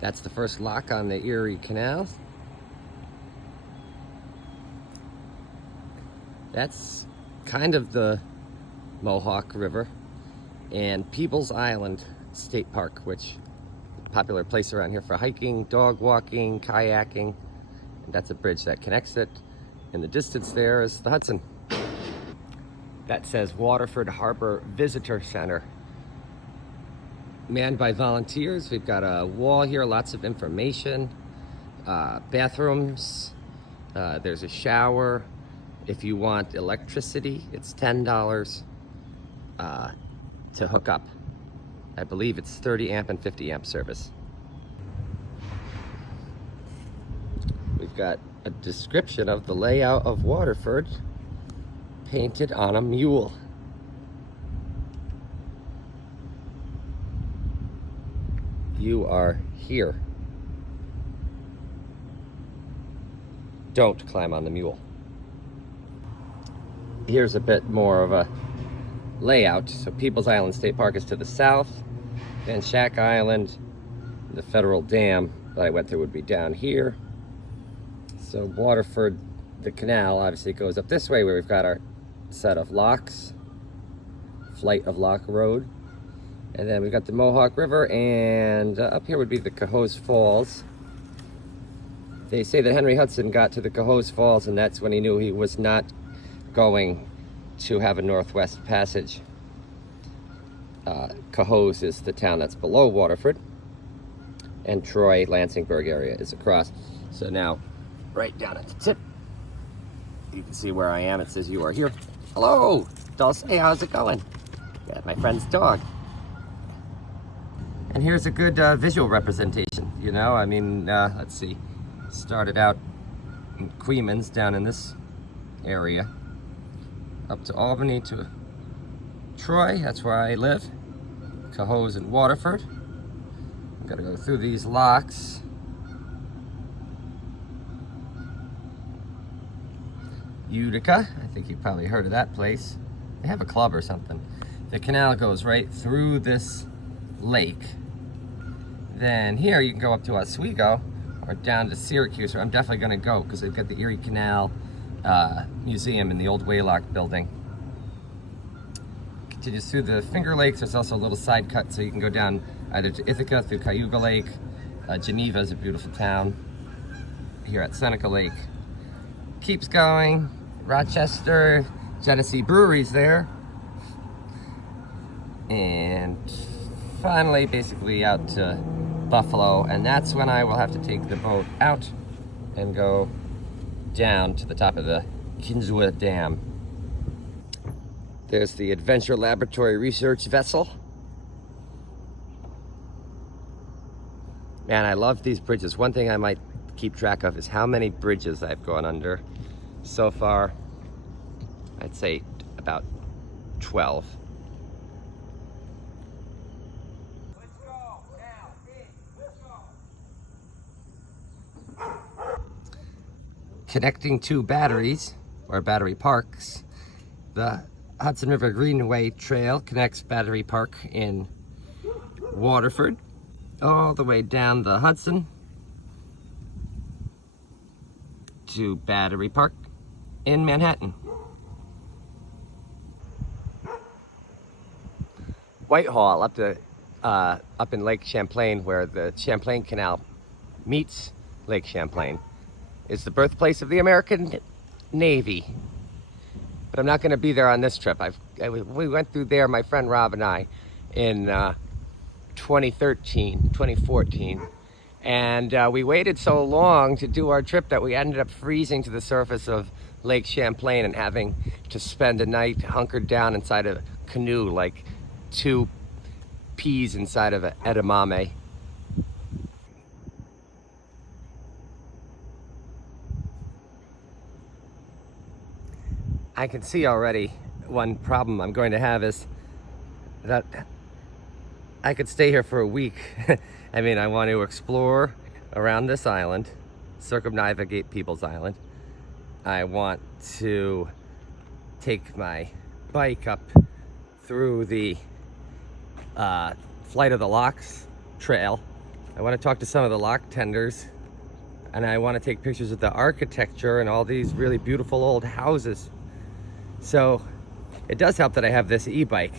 That's the first lock on the Erie Canal. That's kind of the Mohawk River. And Peebles Island State Park, which is a popular place around here for hiking, dog walking, kayaking. And that's a bridge that connects it. In the distance there is the Hudson. That says Waterford Harbor Visitor Center. Manned by volunteers. We've got a wall here, lots of information. Bathrooms. There's a shower. If you want electricity, it's $10 to hook up. I believe it's 30 amp and 50 amp service. We've got a description of the layout of Waterford painted on a mule. You are here. Don't climb on the mule. Here's a bit more of a layout. So Peebles Island State Park is to the south. Then Shack Island, the federal dam that I went through would be down here. So Waterford, the canal, obviously goes up this way where we've got our set of locks, Flight of Lock Road. And then we've got the Mohawk River, and up here would be the Cohoes Falls. They say that Henry Hudson got to the Cohoes Falls, and that's when he knew he was not going to have a northwest passage. Cohoes is the town that's below Waterford, and Troy, Lansingburg area is across. So now, right down at the tip, you can see where I am. It says you are here. Hello, Dulce, how's it going? Got my friend's dog. And here's a good visual representation, you know, I mean, let's see, started out in Queens down in this area, up to Albany to Troy, that's where I live, Cohoes and Waterford. I'm gonna go through these locks. Utica, I think you've probably heard of that place. They have a club or something. The canal goes right through this lake. Then here you can go up to Oswego or down to Syracuse, or I'm definitely gonna go because they've got the Erie Canal Museum in the old Waylock building. Continues through the Finger Lakes. There's also a little side cut so you can go down either to Ithaca through Cayuga Lake. Geneva is a beautiful town here at Seneca Lake. Keeps going. Rochester, Genesee Brewery's there. And finally, basically out to Buffalo, and that's when I will have to take the boat out and go down to the top of the Kinzua Dam. There's the Adventure Laboratory Research Vessel. Man, I love these bridges. One thing I might keep track of is how many bridges I've gone under so far. I'd say about 12. Connecting two batteries, or battery parks, the Hudson River Greenway Trail connects Battery Park in Waterford all the way down the Hudson to Battery Park in Manhattan. Whitehall up in Lake Champlain, where the Champlain Canal meets Lake Champlain, is the birthplace of the American Navy. But I'm not going to be there on this trip. We went through there, my friend Rob and I, in 2014, and we waited so long to do our trip that we ended up freezing to the surface of Lake Champlain and having to spend a night hunkered down inside a canoe like two peas inside of an edamame. I can see already one problem I'm going to have is that I could stay here for a week. I mean, I want to explore around this island, circumnavigate Peebles Island. I want to take my bike up through the Flight of the Locks trail I want to talk to some of the lock tenders, and I want to take pictures of the architecture and all these really beautiful old houses. So it does help that I have this e-bike.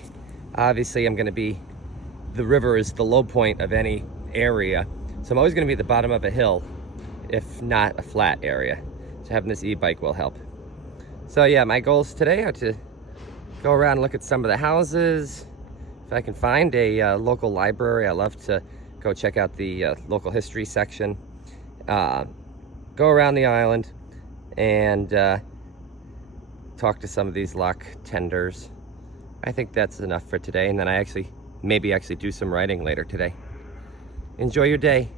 Obviously, the river is the low point of any area. So I'm always going to be at the bottom of a hill, if not a flat area. So having this e-bike will help. So yeah, my goals today are to go around and look at some of the houses. If I can find a local library, I love to go check out the local history section. Go around the island and talk to some of these lock tenders. I think that's enough for today, and then maybe actually do some writing later today. Enjoy your day.